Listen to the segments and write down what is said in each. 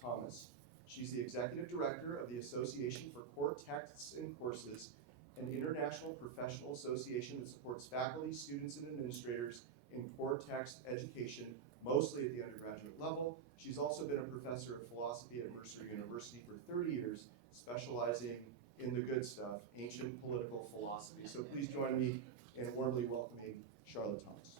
Thomas. She's the Executive Director of the Association for Core Texts and Courses, an international professional association that supports faculty, students, and administrators in core text education, mostly at the undergraduate level. She's also been a professor of philosophy at Mercer University for 30 years, specializing in the good stuff, ancient political philosophy. So please join me in warmly welcoming Charlotte Thomas.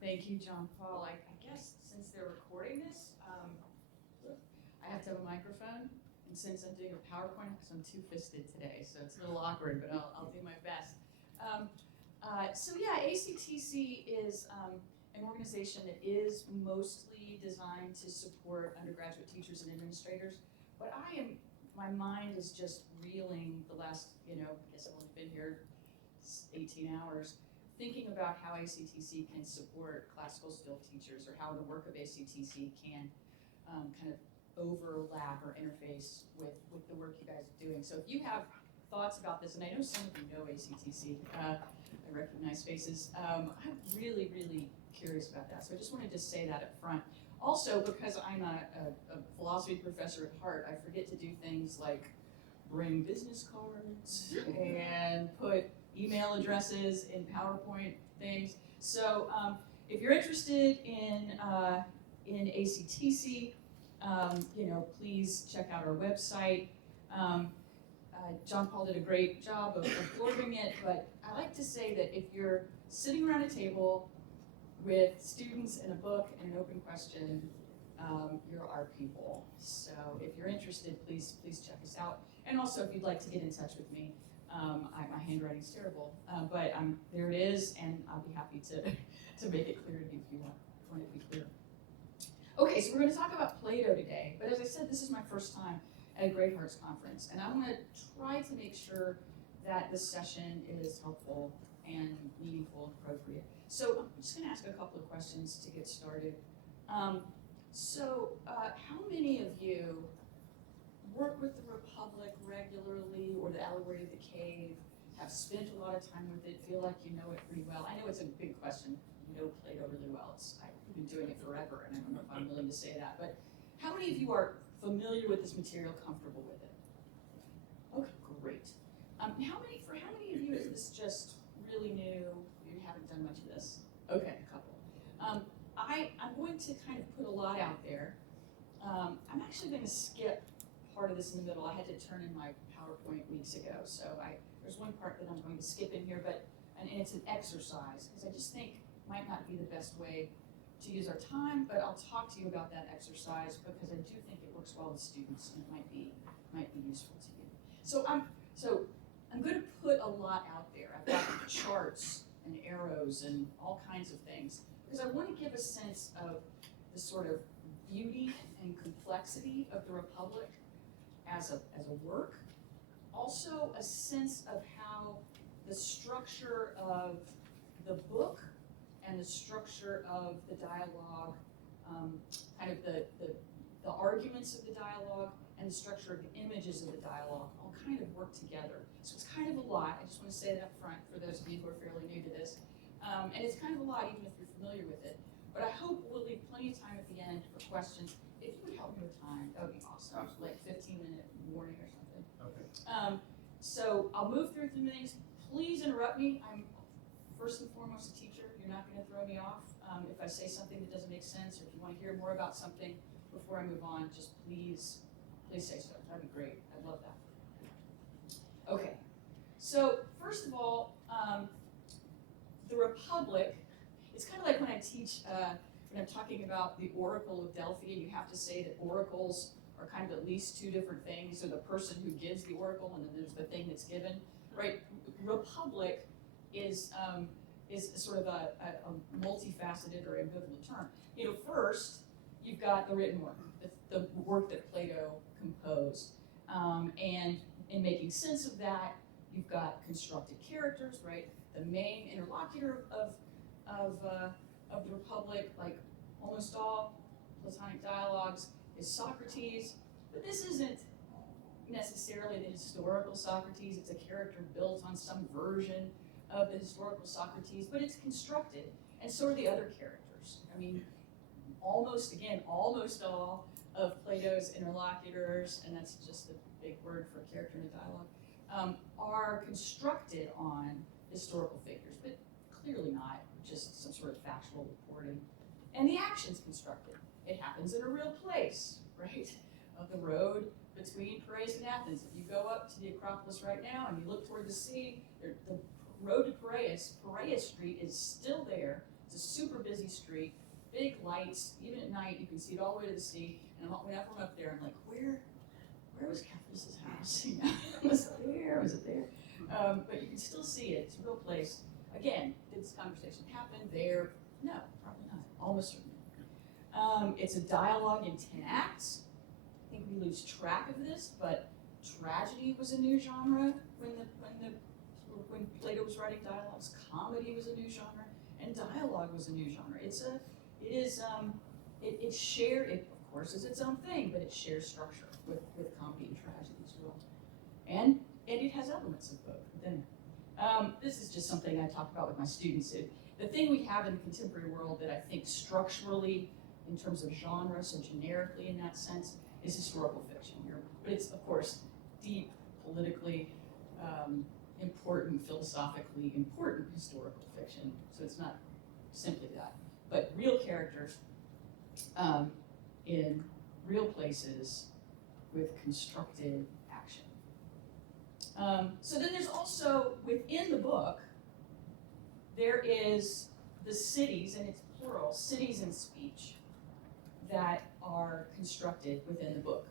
Thank you, John Paul. I guess since they're recording this, I have to have a microphone. And since I'm doing a PowerPoint, because I'm two-fisted today, so it's a little awkward, but I'll do my best. So yeah, ACTC is an organization that is mostly designed to support undergraduate teachers and administrators. But my mind is just reeling the last, I guess I've only been here 18 hours, thinking about how ACTC can support classical still teachers, or how the work of ACTC can kind of overlap or interface with the work you guys are doing. So if you have thoughts about this, and I know some of you know ACTC, I recognize faces, I'm really, really curious about that. So I just wanted to say that up front. Also, because I'm a philosophy professor at heart, I forget to do things like bring business cards and put email addresses in PowerPoint things. So if you're interested in ACTC, please check out our website. John Paul did a great job of absorbing it, but I like to say that if you're sitting around a table with students and a book and an open question, you're our people. So if you're interested, please check us out. And also, if you'd like to get in touch with me, my handwriting's terrible, but there it is, and I'll be happy to make it clear to you if you want it to be clear. Okay, so we're going to talk about Plato today, but as I said, this is my first time at a Great Hearts Conference, and I want to try to make sure that this session is helpful and meaningful and appropriate. So I'm just going to ask a couple of questions to get started. How many of you work with the Republic regularly, or the Allegory of the Cave, have spent a lot of time with it, feel like you know it pretty well? I know it's a big question. You know Plato really well. I've been doing it forever, and I don't know if I'm willing to say that. But how many of you are familiar with this material, comfortable with it? Okay, great. For how many of you is this just really new? You haven't done much of this? Okay, a couple. I'm going to kind of put a lot out there. I'm actually going to skip part of this in the middle. I had to turn in my PowerPoint weeks ago, so there's one part that I'm going to skip in here, and it's an exercise, because I just think might not be the best way to use our time, but I'll talk to you about that exercise because I do think it works well with students and it might be useful to you. So I'm going to put a lot out there. I've got charts and arrows and all kinds of things because I want to give a sense of the sort of beauty and complexity of the Republic as a work. Also a sense of how the structure of the book and the structure of the dialogue, kind of the arguments of the dialogue and the structure of the images of the dialogue all kind of work together. So it's kind of a lot. I just want to say that up front for those of you who are fairly new to this. And it's kind of a lot even if you're familiar with it. But I hope we'll leave plenty of time at the end for questions. If you would help me with time, that would be awesome. Absolutely. Like 15-minute warning or something. Okay. So I'll move through some things. Please interrupt me. I'm first and foremost a teacher. You're not going to throw me off. If I say something that doesn't make sense, or if you want to hear more about something before I move on, just please say so. That'd be great. I'd love that. Okay. So first of all, the Republic, it's kind of like when I teach, when I'm talking about the Oracle of Delphi, and you have to say that oracles are kind of at least two different things. So the person who gives the oracle, and then there's the thing that's given, right? Republic is sort of a multifaceted or ambivalent term. First, you've got the written work, the work that Plato composed. And in making sense of that, you've got constructed characters, right? The main interlocutor of the Republic, like almost all Platonic dialogues, is Socrates. But this isn't necessarily the historical Socrates. It's a character built on some version of the historical Socrates, but it's constructed, and so are the other characters. I mean, almost all of Plato's interlocutors, and that's just the big word for character in a dialogue, are constructed on historical figures, but clearly not just some sort of factual reporting. And the action's constructed. It happens in a real place, right? Of the road between Piraeus and Athens. If you go up to the Acropolis right now and you look toward the sea, the road to Piraeus Street is still there. It's a super busy street, big lights. Even at night, you can see it all the way to the sea. And whenever I'm up there, I'm like, where was Catholicis's house? You know, was it there? Was it there? But you can still see it. It's a real place. Again, did this conversation happen there? No, probably not. Almost certainly. It's a dialogue in 10 acts. I think we lose track of this, but tragedy was a new genre when Plato was writing dialogues. Comedy was a new genre, and dialogue was a new genre. It of course is its own thing, but it shares structure with comedy and tragedy as well. And it has elements of both within it. This is just something I talk about with my students. The thing we have in the contemporary world that I think structurally, in terms of genre, so generically in that sense, is historical fiction. But it's, of course, deep, politically important, philosophically important historical fiction. So it's not simply that. But real characters in real places with constructed action. So then there's also, within the book, there is the cities, and it's plural, cities in speech, that are constructed within the book.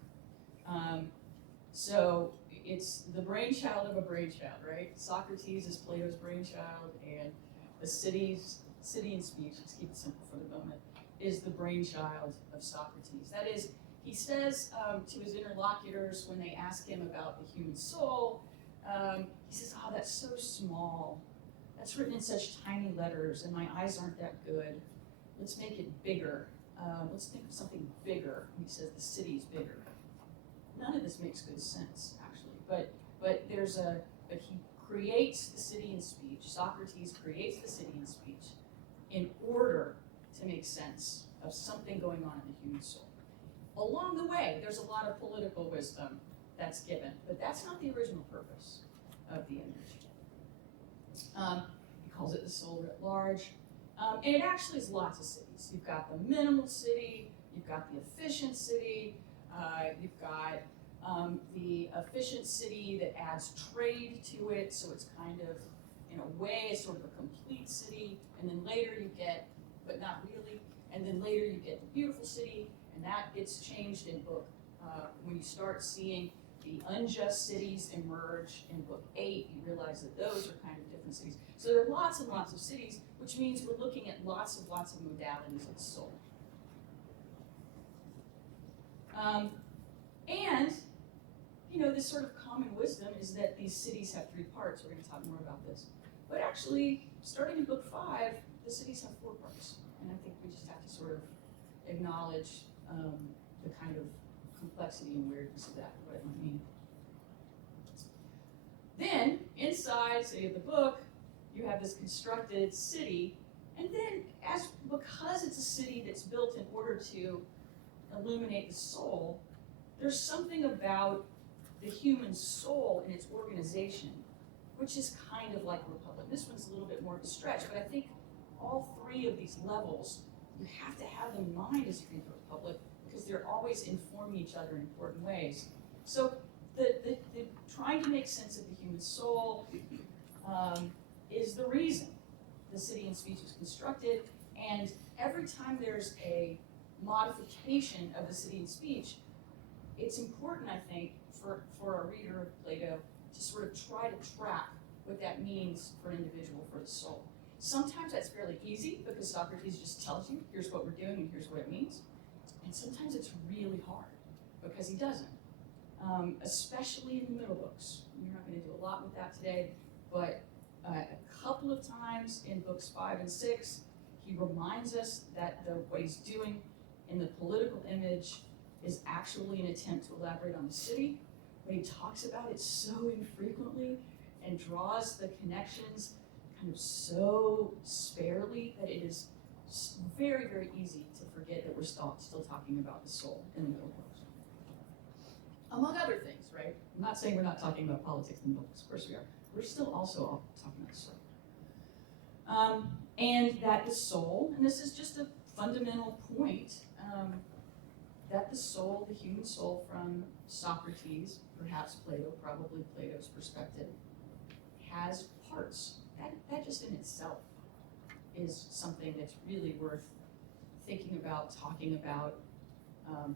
So it's the brainchild of a brainchild, right? Socrates is Plato's brainchild, and the city in speech, let's keep it simple for the moment, is the brainchild of Socrates. That is, he says to his interlocutors when they ask him about the human soul, he says, oh, that's so small. That's written in such tiny letters, and my eyes aren't that good. Let's make it bigger. Let's think of something bigger. And he says the city's bigger. None of this makes good sense, actually. But he creates the city in speech. Socrates creates the city in speech in order to make sense of something going on in the human soul. Along the way, there's a lot of political wisdom that's given, but that's not the original purpose of the image. He calls it the soul writ large. And it actually is lots of cities. You've got the minimal city, you've got the efficient city, you've got the efficient city that adds trade to it, so it's kind of, in a way, it's sort of a complete city, and then later you get, but not really, and then later you get the beautiful city, and that gets changed in book. When you start seeing the unjust cities emerge in book 8, you realize that those are kind of different cities. So there are lots and lots of cities, which means we're looking at lots of modalities of the soul. And, you know, this sort of common wisdom is that these cities have 3 parts. We're going to talk more about this. But actually, starting in book 5, the cities have 4 parts. And I think we just have to sort of acknowledge the kind of complexity and weirdness of that, what it might mean. Then, inside, say, of the book, you have this constructed city, and then, because it's a city that's built in order to illuminate the soul, there's something about the human soul and its organization, which is kind of like a republic. This one's a little bit more of a stretch, but I think all 3 of these levels, you have to have them in mind as you read the republic, because they're always informing each other in important ways. So the trying to make sense of the human soul is the reason the city in speech was constructed, and every time there's a modification of the city in speech, it's important, I think, for a reader of Plato to sort of try to track what that means for an individual, for the soul. Sometimes that's fairly easy because Socrates just tells you, here's what we're doing and here's what it means. And sometimes it's really hard because he doesn't, especially in the middle books. We're not going to do a lot with that today, but a couple of times in books 5 and 6, he reminds us that what he's doing in the political image is actually an attempt to elaborate on the city, but he talks about it so infrequently and draws the connections kind of so sparely that it is very, very easy to forget that we're still talking about the soul in the middle books. Among other things, right? I'm not saying we're not talking about politics in the middle books, of course we are. We're still also all talking about the soul. And that the soul, and this is just a fundamental point, that the soul, the human soul from Socrates, perhaps Plato, probably Plato's perspective, has parts. That just in itself is something that's really worth thinking about, talking about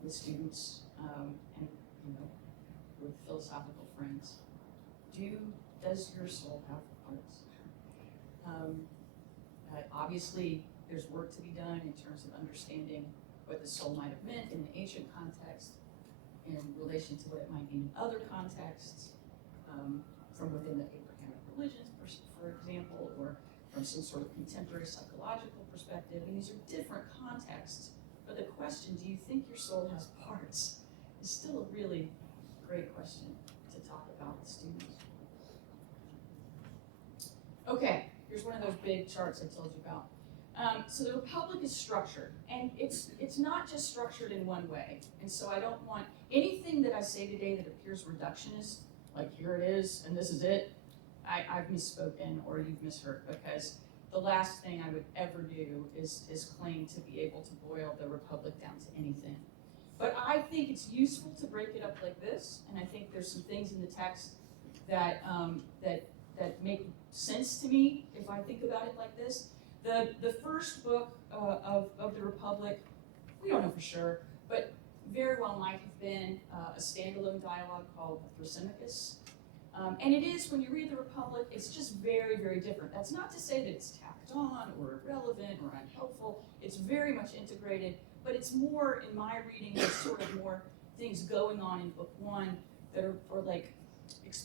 with students and with philosophical friends. Does your soul have parts? Obviously, there's work to be done in terms of understanding what the soul might have meant in the ancient context, in relation to what it might mean in other contexts, from within the Abrahamic religions, for example, or from some sort of contemporary psychological perspective. And these are different contexts. But the question, do you think your soul has parts, is still a really great question to talk about with students. Okay, here's one of those big charts I told you about. So the Republic is structured, and it's not just structured in one way. And so I don't want anything that I say today that appears reductionist, like here it is and this is it. I've misspoken or you've misheard, because the last thing I would ever do is claim to be able to boil the Republic down to anything. But I think it's useful to break it up like this, and I think there's some things in the text that that make sense to me if I think about it like this. The first book of the Republic, we don't know for sure, but very well might have been a standalone dialogue called Thrasymachus. And it is, when you read the Republic, it's just very, very different. That's not to say that it's tacked on or irrelevant or unhelpful. It's very much integrated, but it's more, in my reading, there's sort of more things going on in book one that are like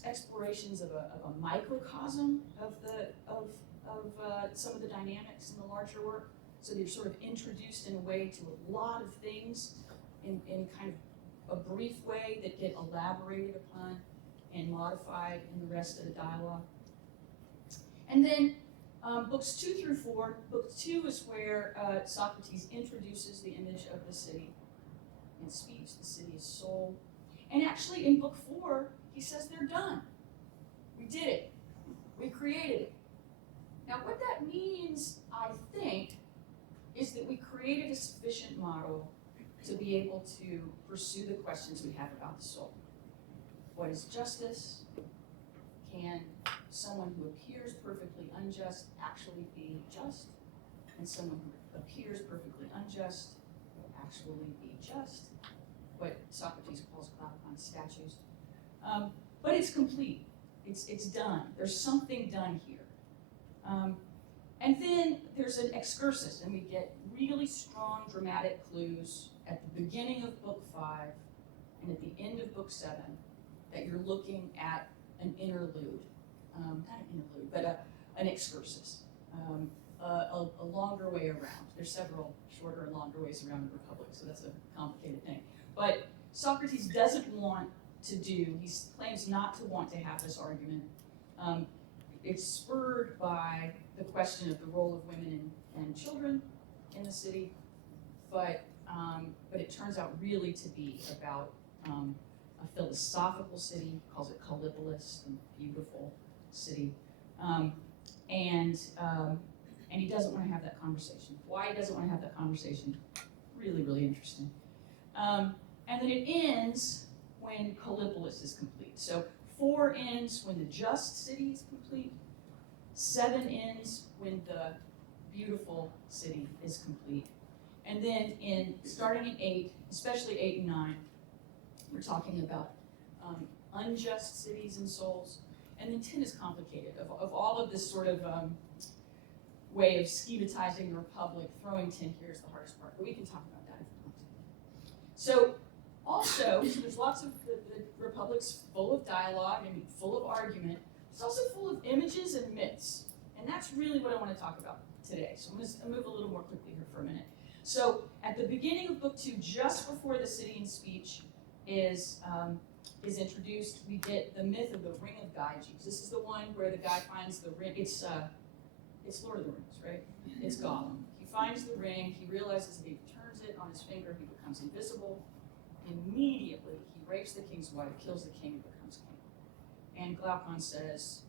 explorations of a microcosm of some of the dynamics in the larger work. So they're sort of introduced in a way to a lot of things in kind of a brief way that get elaborated upon and modified in the rest of the dialogue. And then books 2 through 4, book 2 is where Socrates introduces the image of the city in speech, the city is soul. And actually in book 4, he says they're done. We did it. We created it. Now what that means, I think, is that we created a sufficient model to be able to pursue the questions we have about the soul. What is justice? Can someone who appears perfectly unjust actually be just? And someone who appears perfectly unjust actually be just? What Socrates calls Platonic statues. But it's complete. It's done. There's something done here. And then there's an excursus, and we get really strong dramatic clues at the beginning of book 5 and at the end of book 7 that you're looking at an interlude. Not an interlude, but an excursus. A longer way around. There's several shorter and longer ways around the Republic, so that's a complicated thing. But Socrates doesn't want to he claims not to want to have this argument. It's spurred by the question of the role of women and children in the city, but it turns out really to be about a philosophical city. He calls it Callipolis, the beautiful city, and he doesn't want to have that conversation. Why he doesn't want to have that conversation? Really, really interesting. And then it ends when Callipolis is complete. So 4 ends when the just city is complete. 7 ends when the beautiful city is complete. And then starting in 8, especially 8 and 9, we're talking about unjust cities and souls. And then 10 is complicated. Of all of this sort of way of schematizing the Republic, throwing 10 here is the hardest part. But we can talk about that if we want to. So there's lots of, the Republic's full of dialogue and full of argument. It's also full of images and myths. And that's really what I want to talk about today. So I'm going to move a little more quickly here for a minute. So at the beginning of book 2, just before the city and speech is introduced, we get the myth of the Ring of Gyges. This is the one where the guy finds the ring. It's Lord of the Rings, right? It's Gollum. He finds the ring. He realizes that if he turns it on his finger, he becomes invisible. Immediately, he rapes the king's wife, kills the king, and becomes king. And Glaucon says,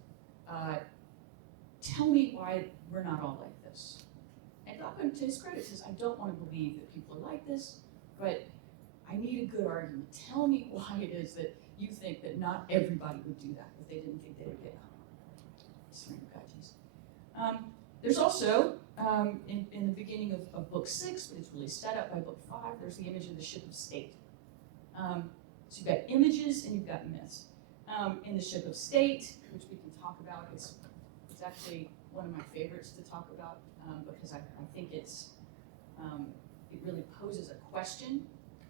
tell me why we're not all like this. And Glaucon, to his credit, says, I don't want to believe that people are like this, but I need a good argument. Tell me why it is that you think that not everybody would do that if they didn't think they would get caught. Ring of Gyges. There's also, in the beginning of book 6, but it's really set up by book 5, there's the image of the ship of state. So you've got images and you've got myths. In the ship of state, which we can talk about, it's actually one of my favorites to talk about because I think it really poses a question.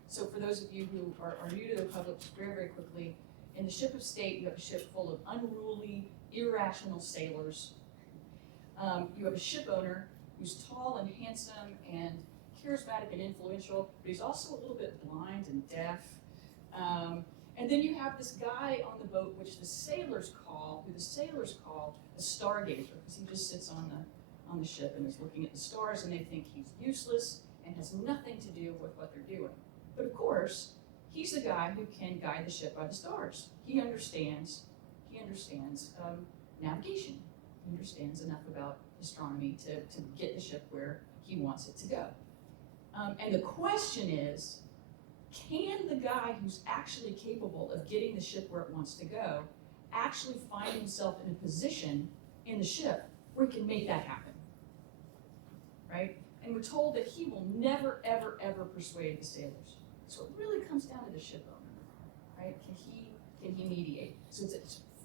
So for those of you who are new to the Republic, just very, very quickly, in the ship of state, you have a ship full of unruly, irrational sailors. You have a ship owner who's tall and handsome and charismatic and influential, but he's also a little bit blind and deaf. And then you have this guy on the boat, who the sailors call a stargazer, because he just sits on the ship and is looking at the stars, and they think he's useless and has nothing to do with what they're doing. But of course, he's the guy who can guide the ship by the stars. He understands navigation. He understands enough about astronomy to get the ship where he wants it to go. And the question is, can the guy who's actually capable of getting the ship where it wants to go actually find himself in a position in the ship where he can make that happen? Right? And we're told that he will never, ever, ever persuade the sailors. So it really comes down to the ship owner, right? Can he mediate? So it's a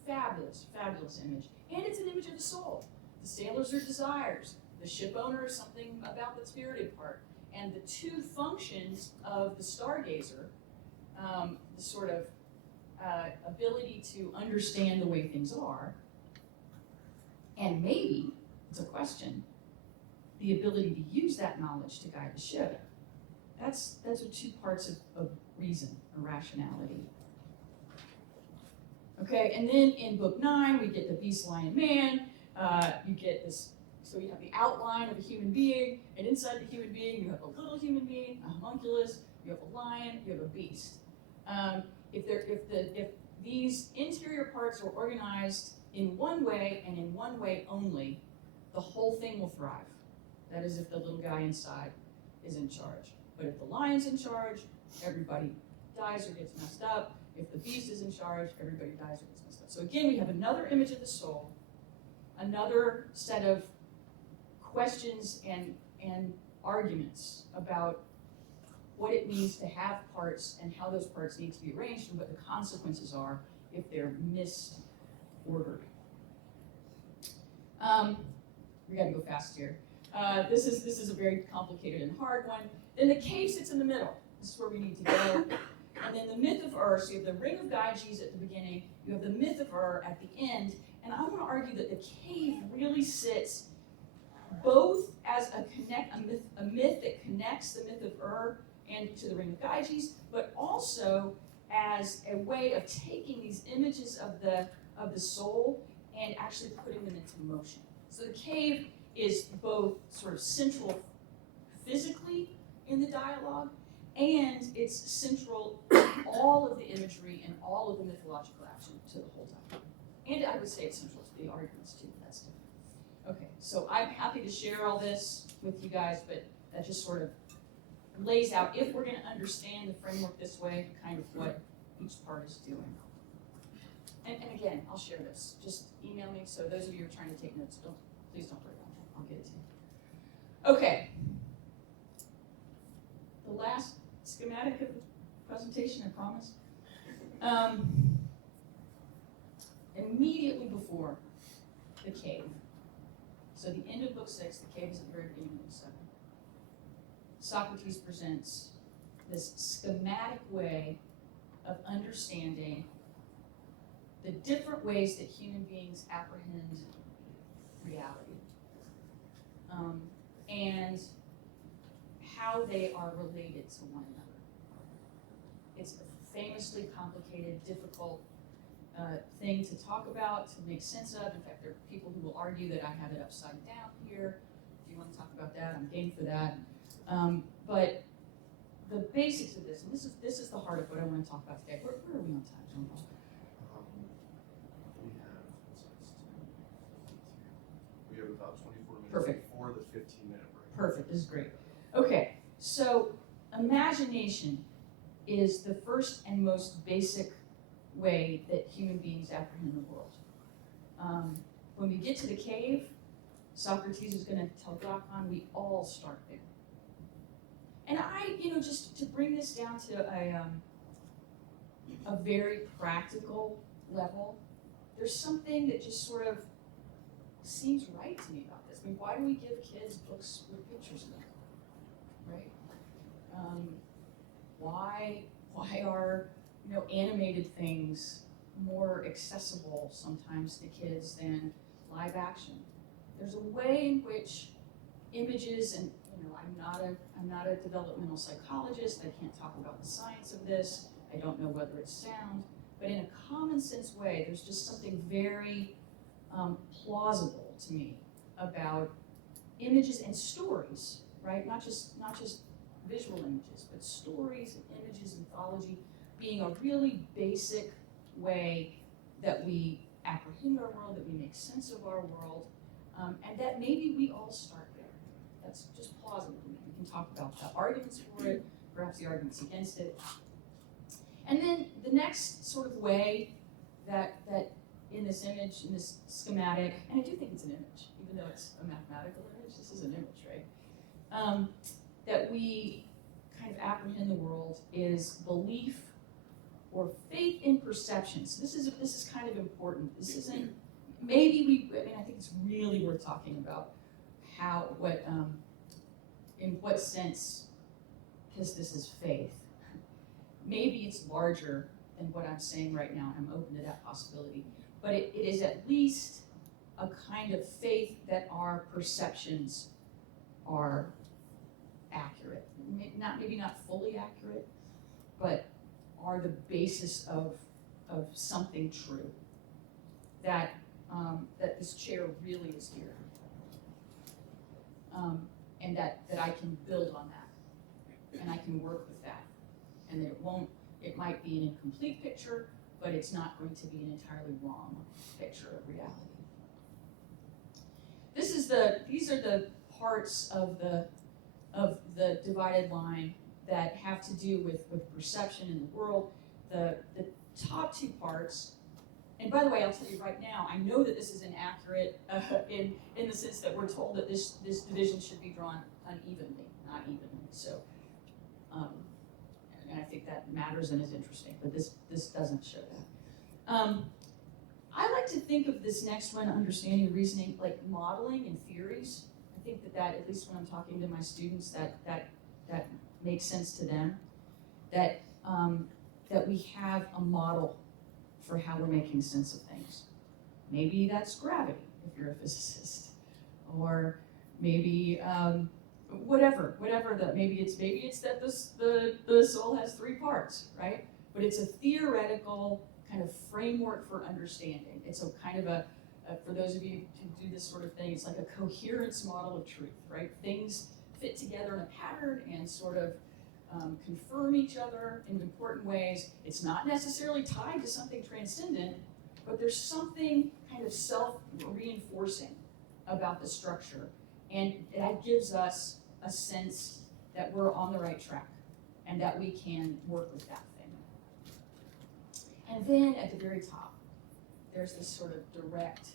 fabulous, fabulous image. And it's an image of the soul. The sailors are desires. The ship owner is something about the spirited part. And the two functions of the stargazer, the sort of ability to understand the way things are, and maybe, it's a question, the ability to use that knowledge to guide the ship. Those are two parts of reason or rationality. Okay, and then in book 9, we get the beast, lion, man. You get this, so you have the outline of a human being, and inside the human being, you have a little human being, a homunculus, you have a lion, you have a beast. If these interior parts are organized in one way and in one way only, the whole thing will thrive. That is if the little guy inside is in charge. But if the lion's in charge, everybody dies or gets messed up. If the beast is in charge, everybody dies or gets messed up. So again, we have another image of the soul, another set of questions and arguments about what it means to have parts and how those parts need to be arranged and what the consequences are if they're misordered. We gotta go fast here. This is a very complicated and hard one. Then the cave sits in the middle. This is where we need to go. And then the myth of Ur, so you have the Ring of Gyges at the beginning, you have the myth of Ur at the end, and I want to argue that the cave really sits both as a myth that connects the myth of Ur and to the Ring of Gyges, but also as a way of taking these images of the soul and actually putting them into motion. So the cave is both sort of central physically in the dialogue, and it's central in all of the imagery and all of the mythological action to the whole time. And I would say it's central to the arguments too, that's different. Okay, so I'm happy to share all this with you guys, but that just sort of lays out, if we're gonna understand the framework this way, kind of what each part is doing. And again, I'll share this. Just email me, so those of you who are trying to take notes, please don't worry about that. I'll get it to you. Okay. The last schematic of the presentation, I promise. Immediately before the cave, so the end of book 6, the cave is at the very beginning of book 7, Socrates presents this schematic way of understanding the different ways that human beings apprehend reality, and how they are related to one another. It's a famously complicated, difficult thing to talk about, to make sense of. In fact, there are people who will argue that I have it upside down here. If you want to talk about that, I'm game for that. But basics of this, and this is the heart of what I want to talk about today. Where are we on time, John Paul? We have about 24 minutes Perfect. before the 15-minute break. Perfect, this is great. Okay, so imagination is the first and most basic way that human beings apprehend the world. When we get to the cave, Socrates is going to tell Glaucon, we all start there. And just to bring this down to a very practical level, there's something that just sort of seems right to me about this. I mean, why do we give kids books with pictures in them, right? Why are animated things more accessible sometimes to kids than live action? There's a way in which images, and I'm not a developmental psychologist. I can't talk about the science of this. I don't know whether it's sound, but in a common sense way, there's just something very plausible to me about images and stories, right? Not just visual images, but stories and images, mythology, being a really basic way that we apprehend our world, that we make sense of our world, and that maybe we all start there. That's just plausible to me. We can talk about the arguments for it, perhaps the arguments against it. And then the next sort of way that in this image, in this schematic, and I do think it's an image, even though it's a mathematical image, this is an image, right? That we kind of apprehend the world is belief or faith in perception. So this is kind of important. This isn't, I think it's really worth talking about in what sense this is faith. Maybe it's larger than what I'm saying right now, and I'm open to that possibility. But it is at least a kind of faith that our perceptions are accurate. Maybe not fully accurate, but are the basis of something true. That this chair really is here. And that I can build on that, and I can work with that. And that it might be an incomplete picture, but it's not going to be an entirely wrong picture of reality. These are the parts of the divided line that have to do with perception in the world. The top two parts, and by the way, I'll tell you right now, I know that this is inaccurate in the sense that we're told that this division should be drawn unevenly, not evenly. So, and I think that matters and is interesting, but this doesn't show that. I like to think of this next one, understanding reasoning, like modeling and theories. I think that at least when I'm talking to my students, that makes sense to them. That we have a model for how we're making sense of things. Maybe that's gravity, if you're a physicist, or maybe whatever that maybe it's that the soul has three parts, right? But it's a theoretical kind of framework for understanding. It's a kind of for those of you who do this sort of thing, it's like a coherence model of truth, right? Things fit together in a pattern and sort of confirm each other in important ways. It's not necessarily tied to something transcendent, but there's something kind of self-reinforcing about the structure. And that gives us a sense that we're on the right track and that we can work with that thing. And then at the very top, there's this sort of direct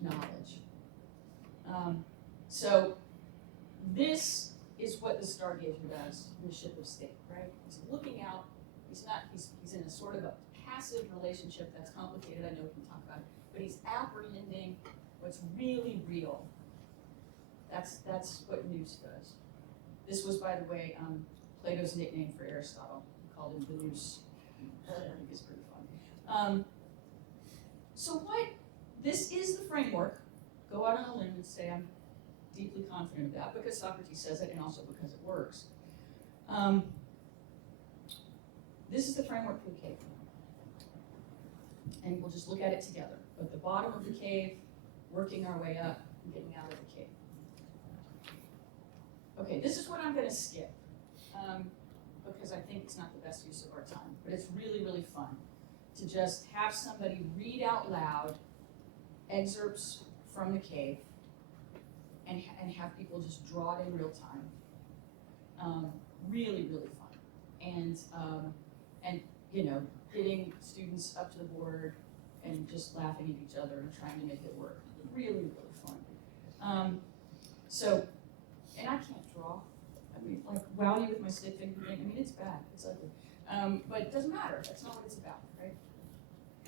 knowledge. So this is what the stargazer does in the ship of state, right? He's looking out. He's in a sort of a passive relationship that's complicated. I know we can talk about it, but he's apprehending what's really real. That's what nous does. This was, by the way, Plato's nickname for Aristotle. He called him the nous. I think it's pretty fun. So this is the framework. Go out on a limb and say I'm deeply confident of that because Socrates says it and also because it works. This is the framework for the cave. And we'll just look at it together. At the bottom of the cave, working our way up and getting out of the cave. Okay, this is what I'm going to skip because I think it's not the best use of our time, but it's really, really fun to just have somebody read out loud excerpts from the cave and have people just draw it in real time. Really, really fun. And getting students up to the board and just laughing at each other and trying to make it work. Really, really fun. And I can't draw. I mean, like, wow you with my stick figure thing. I mean, it's bad. It's ugly. But it doesn't matter. That's not what it's about, right?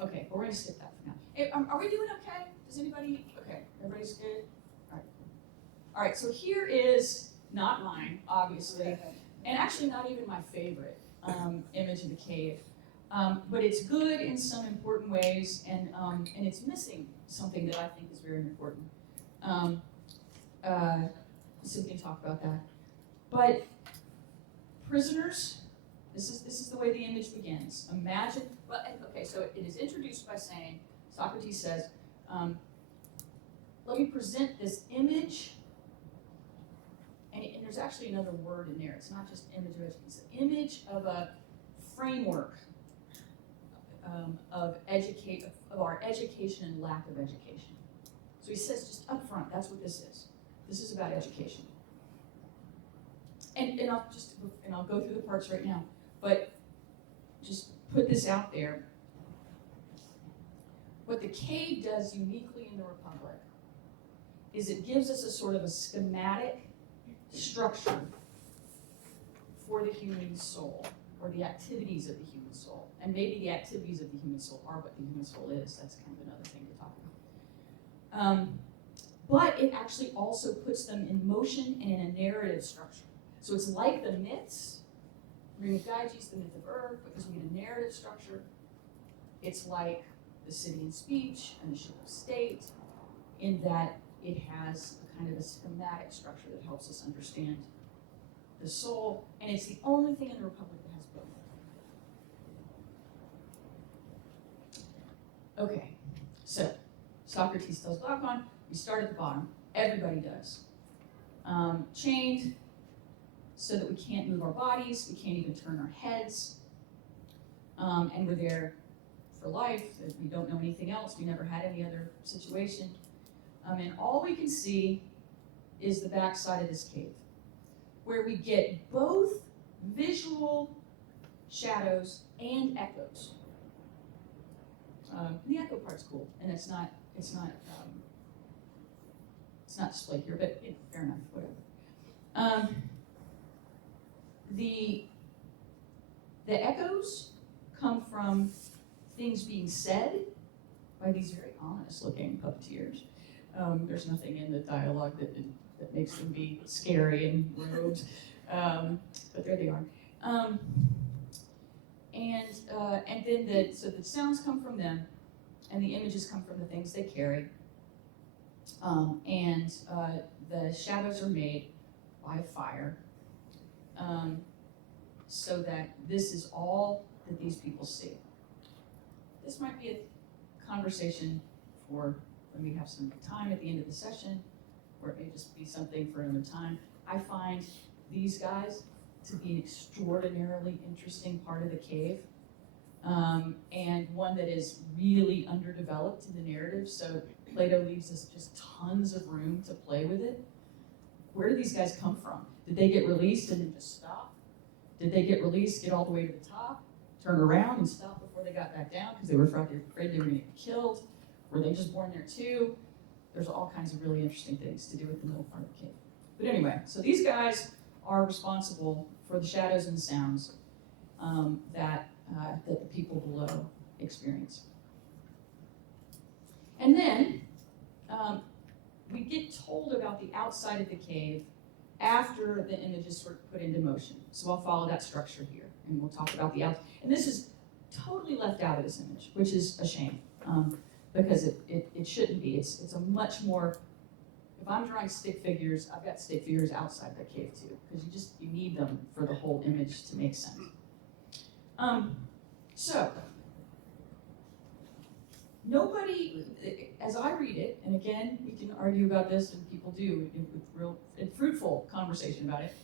Okay, but we're going to skip that for now. Hey, are we doing okay? Does anybody? Okay, everybody's good? All right. All right, so here is not mine, obviously, and actually not even my favorite image of the cave. But it's good in some important ways, and it's missing something that I think is very important. So we can talk about that. But prisoners, this is the way the image begins. Imagine, okay, so it is introduced by saying, Socrates says, let me present this image, and there's actually another word in there. It's not just image of education. It's an image of a framework of our education and lack of education. So he says just up front, that's what this is. This is about education. And I'll go through the parts right now, but just put this out there. What the cave does uniquely in the Republic is it gives us a sort of a schematic structure for the human soul, or the activities of the human soul. And maybe the activities of the human soul are what the human soul is. That's kind of another thing to talk about. But it actually also puts them in motion and in a narrative structure. So it's like the myths, Ring of Gyges, the myth of Earth, because we need a narrative structure. It's like the city and speech and the ship of state, in that it has a kind of a schematic structure that helps us understand the soul, and it's the only thing in the Republic that has both. Okay, so Socrates tells Glaucon, we start at the bottom. Everybody does. Chained so that we can't move our bodies, we can't even turn our heads, and we're there for life. We don't know anything else. We never had any other situation. And all we can see is the backside of this cave, where we get both visual shadows and echoes. The echo part's cool, and it's not displayed here, but fair enough, whatever. The echoes come from things being said by these very ominous-looking puppeteers. There's nothing in the dialogue that makes them be scary and robes, but there they are. And then so the sounds come from them, and the images come from the things they carry. And the shadows are made by fire, so that this is all that these people see. This might be a conversation for when we have some time at the end of the session, or it may just be something for another time. I find these guys to be an extraordinarily interesting part of the cave, and one that is really underdeveloped in the narrative, so Plato leaves us just tons of room to play with it. Where do these guys come from? Did they get released and then just stop? Did they get released, get all the way to the top, turn around and stop before they got back down because they were afraid they were going to get killed? Were they just born there too? There's all kinds of really interesting things to do with the middle part of the cave. But anyway, so these guys are responsible for the shadows and the sounds that the people below experience. And then we get told about the outside of the cave after the image is sort of put into motion. So I'll follow that structure here, and we'll talk about the outside. And this is totally left out of this image, which is a shame, because it shouldn't be. It's a much more, if I'm drawing stick figures, I've got stick figures outside the cave too, because you need them for the whole image to make sense. So, nobody, as I read it, and again, we can argue about this, and people do, with real and fruitful conversation about it.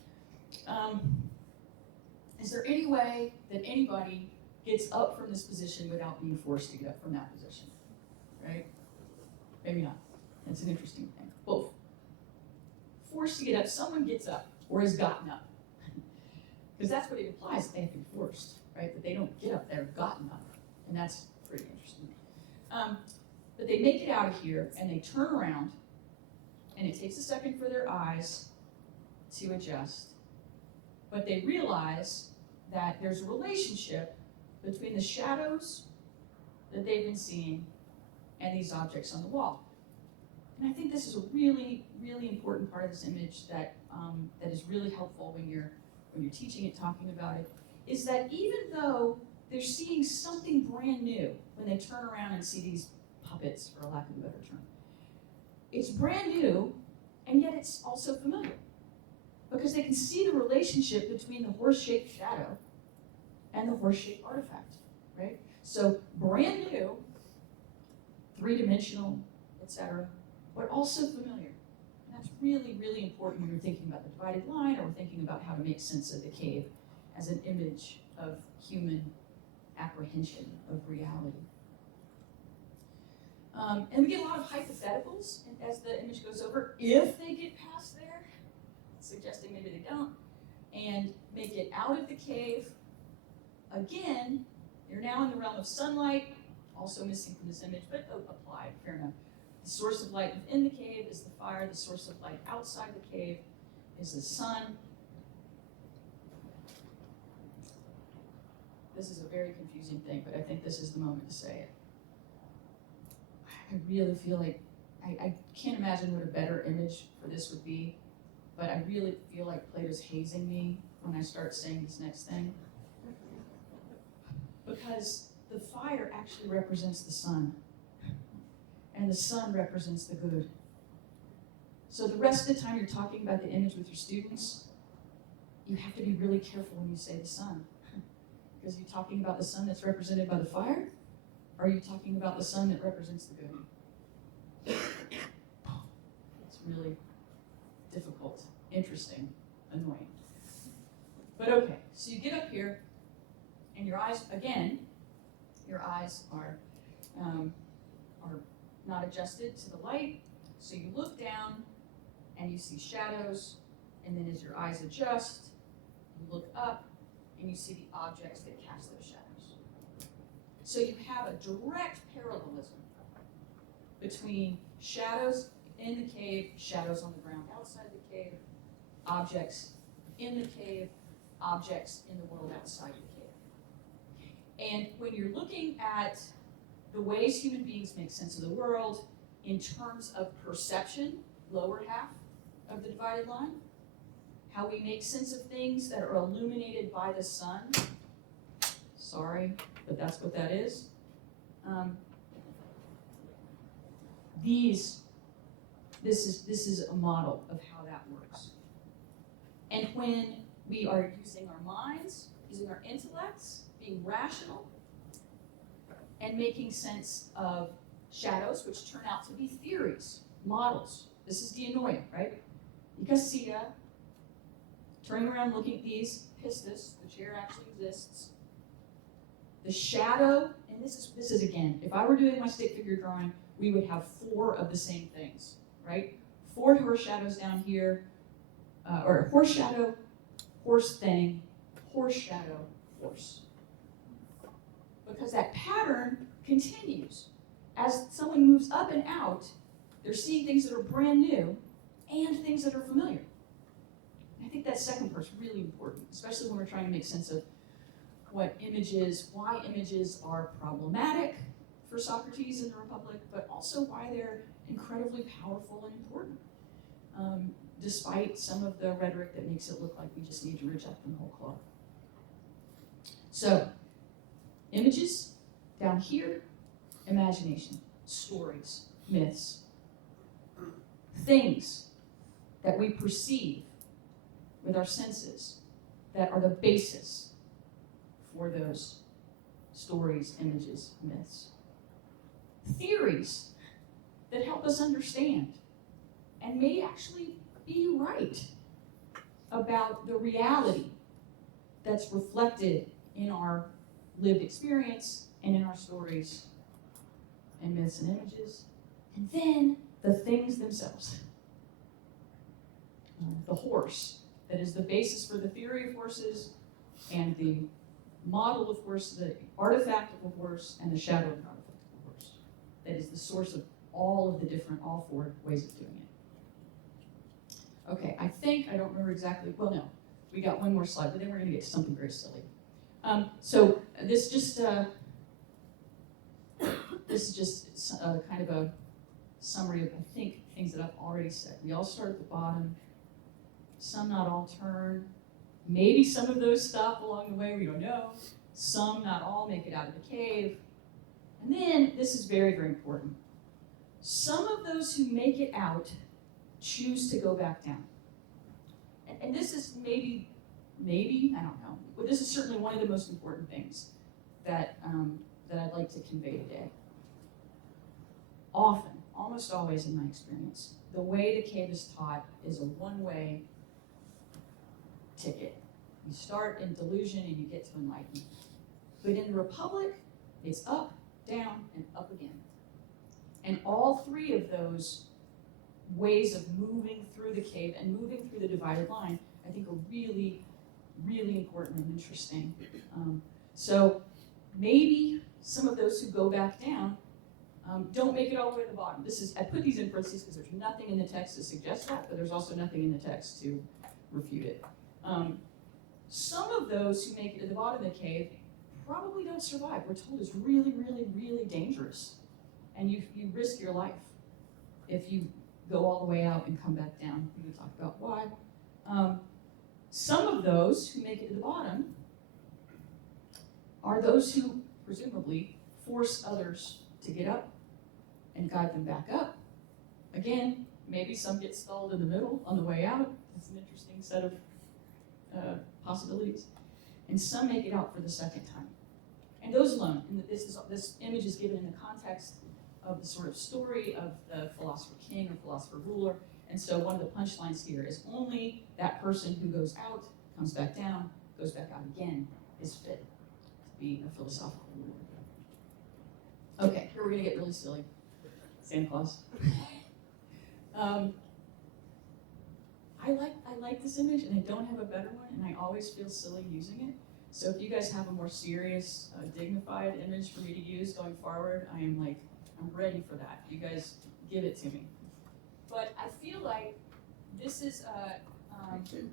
Is there any way that anybody gets up from this position without being forced to get up from that position? Right? Maybe not. That's an interesting thing. Both. Forced to get up, someone gets up or has gotten up. Because that's what it implies, they have been forced, right? But they don't get up, they're gotten up. And that's pretty interesting. But they make it out of here and they turn around, and it takes a second for their eyes to adjust. But they realize that there's a relationship between the shadows that they've been seeing and these objects on the wall. And I think this is a really, really important part of this image that is really helpful when you're teaching it, talking about it, is that even though they're seeing something brand new when they turn around and see these puppets, for lack of a better term, it's brand new, and yet it's also familiar. Because they can see the relationship between the horse-shaped shadow and the horse-shaped artifact, right? So brand new, three-dimensional, etc., but also familiar. And that's really, really important when you're thinking about the divided line or thinking about how to make sense of the cave as an image of human apprehension of reality. And we get a lot of hypotheticals as the image goes over, if they get past there, suggesting maybe they don't, and make it out of the cave. Again, you're now in the realm of sunlight, also missing from this image, but applied, fair enough. The source of light within the cave is the fire. The source of light outside the cave is the sun. This is a very confusing thing, but I think this is the moment to say it. I really feel like, I can't imagine what a better image for this would be, but I really feel like Plato's hazing me when I start saying this next thing. Because the fire actually represents the sun, and the sun represents the good. So the rest of the time you're talking about the image with your students, you have to be really careful when you say the sun. Because you're talking about the sun that's represented by the fire, or are you talking about the sun that represents the good? It's really difficult, interesting, annoying. But okay, so you get up here, and your eyes, again, your eyes are not adjusted to the light. So you look down, and you see shadows, and then as your eyes adjust, you look up, and you see the objects that cast those shadows. So you have a direct parallelism between shadows in the cave, shadows on the ground outside the cave, objects in the cave, objects in the world outside the cave. And when you're looking at the ways human beings make sense of the world in terms of perception, lower half of the divided line, how we make sense of things that are illuminated by the sun. Sorry, but that's what that is. This is a model of how that works. And when we are using our minds, using our intellects, being rational, and making sense of shadows, which turn out to be theories, models. This is dianoia, right? Eikasia, turning around looking at these, pistis, the chair actually exists. The shadow, and this is again, if I were doing my stick figure drawing, we would have 4 of the same things, right? 4 horse shadows down here, or horse shadow, horse thing, horse shadow, horse. Because that pattern continues. As someone moves up and out, they're seeing things that are brand new and things that are familiar. I think that second part's really important, especially when we're trying to make sense of what images, why images are problematic for Socrates in the Republic, but also why they're incredibly powerful and important, despite some of the rhetoric that makes it look like we just need to reject them whole cloth. So, images, down here, imagination, stories, myths, things that we perceive with our senses that are the basis for those stories, images, myths. Theories that help us understand and may actually be right about the reality that's reflected in our lived experience and in our stories and myths and images. And then the things themselves. The horse, that is the basis for the theory of horses and the model of horse, the artifact of a horse, and the shadow of an artifact of a horse. That is the source of all four ways of doing it. Okay, I don't remember exactly, well no, we got one more slide, but then we're gonna get to something very silly. So this is just kind of a summary of, I think, things that I've already said. We all start at the bottom. Some, not all, turn. Maybe some of those stop along the way, we don't know. Some, not all, make it out of the cave. And then, this is very, very important. Some of those who make it out choose to go back down. And this is maybe, I don't know, but this is certainly one of the most important things that I'd like to convey today. Often, almost always in my experience, the way the cave is taught is a one-way ticket. You start in delusion and you get to enlightenment. But in the Republic, it's up, down, and up again. And all three of those ways of moving through the cave and moving through the divided line, I think are really, really important and interesting. So maybe some of those who go back down don't make it all the way to the bottom. I put these in parentheses because there's nothing in the text to suggest that, but there's also nothing in the text to refute it. Some of those who make it to the bottom of the cave probably don't survive. We're told it's really, really, really dangerous. And you risk your life if you go all the way out and come back down. We're going to talk about why. Some of those who make it to the bottom are those who presumably force others to get up and guide them back up. Again, maybe some get stalled in the middle on the way out. It's an interesting set of possibilities. And some make it out for the second time. And those alone, and this image is given in the context of the sort of story of the philosopher king or philosopher ruler. And so one of the punchlines here is only that person who goes out, comes back down, goes back out again, is fit to be a philosophical ruler. Okay, here we're gonna get really silly. Santa Claus. I like this image, and I don't have a better one, and I always feel silly using it. So if you guys have a more serious, dignified image for me to use going forward, I'm ready for that. You guys give it to me. But I feel like this is an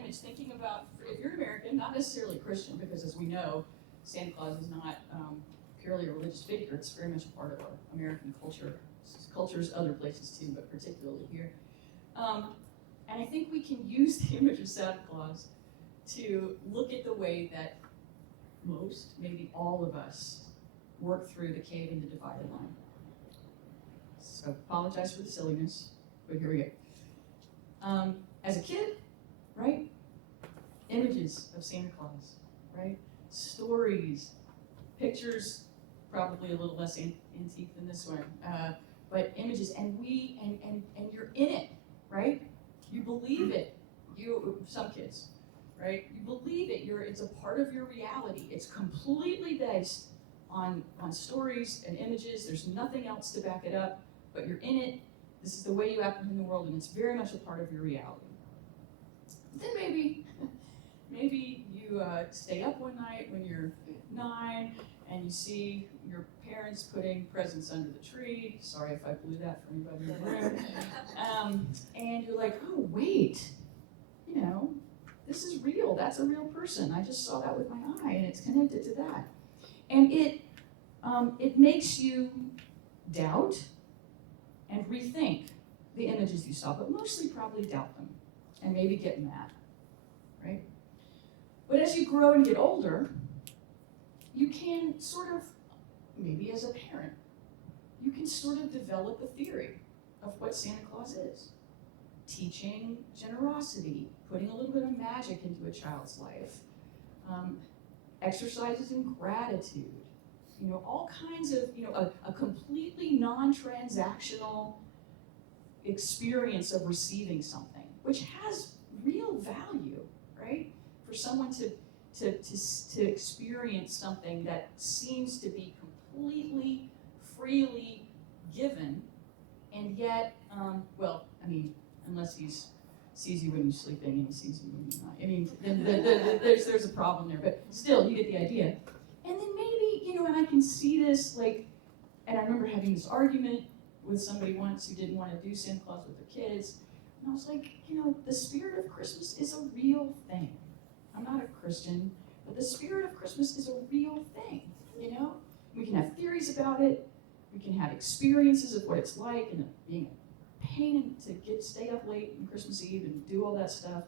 image thinking about, if you're American, not necessarily Christian, because as we know, Santa Claus is not purely a religious figure. It's very much a part of our American culture. Cultures other places too, but particularly here. And I think we can use the image of Santa Claus to look at the way that most, maybe all of us, work through the cave and the divided line. So apologize for the silliness, but here we go. As a kid, right? Images of Santa Claus, right? Stories, pictures, probably a little less antique than this one, but images, and you're in it, right? You believe it. Some kids, right? You believe it. It's a part of your reality. It's completely based on stories and images. There's nothing else to back it up, but you're in it. This is the way you apprehend the world, and it's very much a part of your reality. Then maybe you stay up one night when you're 9 and you see your parents putting presents under the tree. Sorry if I blew that for anybody in the room. And you're like, oh wait, this is real. That's a real person. I just saw that with my eye, and it's connected to that. And it makes you doubt and rethink the images you saw, but mostly probably doubt them and maybe get mad, right? But as you grow and get older, you can sort of, maybe as a parent, you can sort of develop a theory of what Santa Claus is. Teaching generosity, putting a little bit of magic into a child's life, exercises in gratitude, all kinds of, a completely non-transactional experience of receiving something, which has real value, right? for someone to experience something that seems to be completely, freely given, and yet, well, I mean, unless he sees you when you're sleeping and he sees you when you're not. I mean, then there's a problem there, but still, you get the idea. And then maybe, and I can see this, like, and I remember having this argument with somebody once who didn't want to do Santa Claus with their kids, and I was like, the spirit of Christmas is a real thing. I'm not a Christian, but the spirit of Christmas is a real thing, We can have theories about it, we can have experiences of what it's like, and being a pain to stay up late on Christmas Eve and do all that stuff,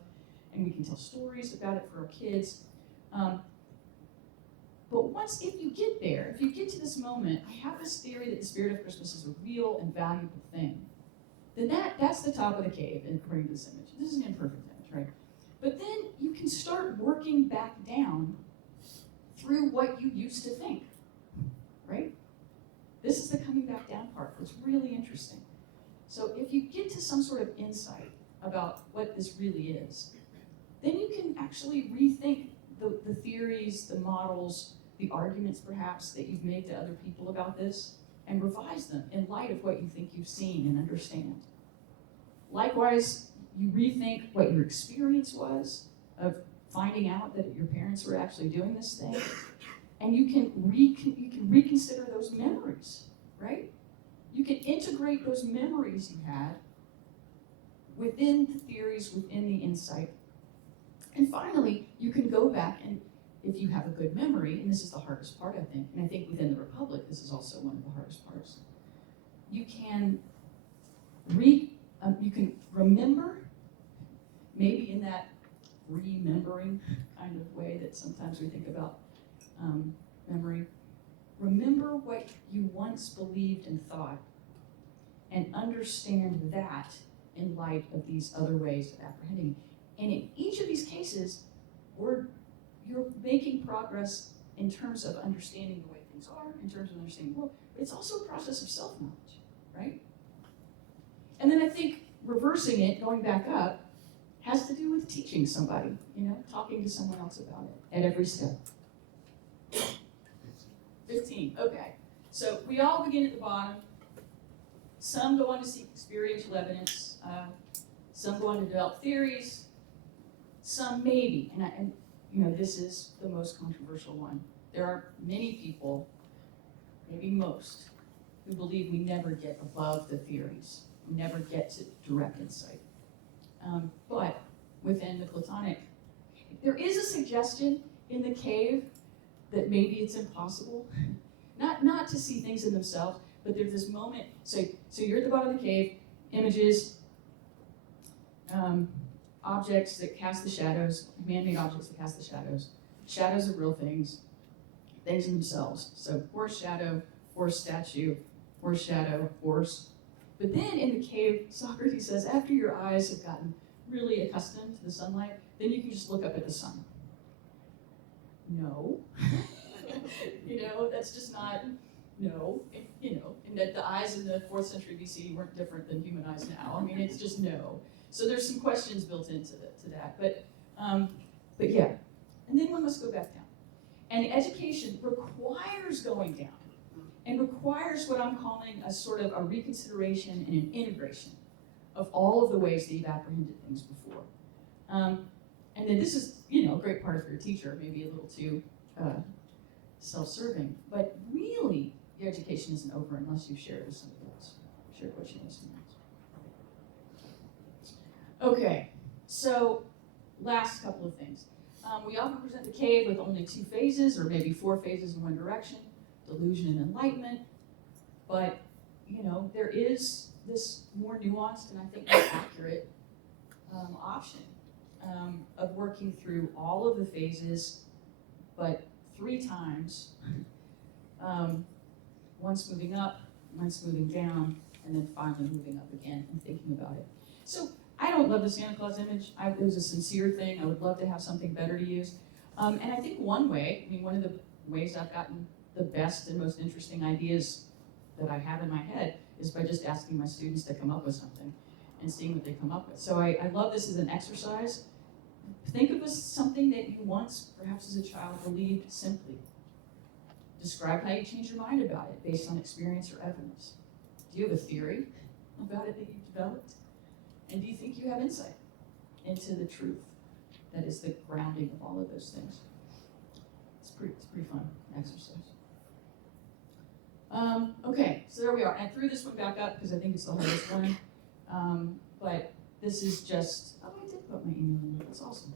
and we can tell stories about it for our kids. But if you get there, if you get to this moment, I have this theory that the spirit of Christmas is a real and valuable thing, then that's the top of the cave, according to this image. This is an imperfect image, right? But then you can start working back down through what you used to think, right? This is the coming back down part. It's really interesting. So if you get to some sort of insight about what this really is, then you can actually rethink the theories, the models, the arguments perhaps that you've made to other people about this, and revise them in light of what you think you've seen and understand. Likewise, you rethink what your experience was of finding out that your parents were actually doing this thing, and you can reconsider those memories, right? You can integrate those memories you had within the theories, within the insight. And finally, you can go back and, if you have a good memory, and this is the hardest part, I think, and I think within the Republic, this is also one of the hardest parts, you can remember, maybe in that remembering kind of way that sometimes we think about memory, remember what you once believed and thought, and understand that in light of these other ways of apprehending. And in each of these cases, you're making progress in terms of understanding the way things are, in terms of understanding the world, but it's also a process of self-knowledge, right? And then I think reversing it, going back up, has to do with teaching somebody, talking to someone else about it at every step. 15, okay. So we all begin at the bottom. Some go on to seek experiential evidence. Some go on to develop theories. Some maybe, and this is the most controversial one. There are many people, maybe most, who believe we never get above the theories. We never get to direct insight. But within the Platonic, there is a suggestion in the cave that maybe it's impossible, not to see things in themselves, but there's this moment. So you're at the bottom of the cave, images, objects that cast the shadows, man-made objects that cast the shadows. Shadows are real things in themselves. So horse shadow, horse statue, horse shadow, horse. But then in the cave, Socrates says, after your eyes have gotten really accustomed to the sunlight, then you can just look up at the sun. No. That's just not, no. And that the eyes in the 4th century BC weren't different than human eyes now. I mean, it's just no. So there's some questions built into that. But yeah. And then one must go back down. And education requires going down and requires what I'm calling a sort of a reconsideration and an integration of all of the ways that you've apprehended things before. And then this is, a great part of your teacher, maybe a little too self-serving, but really your education isn't over unless you've shared with somebody else, shared what you know with somebody else. Okay, so last couple of things. We often present the cave with only 2 phases, or maybe 4 phases in one direction, delusion and enlightenment, but there is this more nuanced and I think more accurate option of working through all of the phases, but 3 times, once moving up, once moving down, and then finally moving up again and thinking about it. So I don't love the Santa Claus image. It was a sincere thing. I would love to have something better to use. And I think one of the ways I've gotten the best and most interesting ideas that I have in my head is by just asking my students to come up with something and seeing what they come up with. So I love this as an exercise Think of something that you once, perhaps as a child, believed simply. Describe how you change your mind about it based on experience or evidence. Do you have a theory about it that you've developed? And do you think you have insight into the truth that is the grounding of all of those things? It's pretty fun exercise. Okay, so there we are. And I threw this one back up because I think it's the hardest one. But this is just, oh, I did put my email in. That's awesome.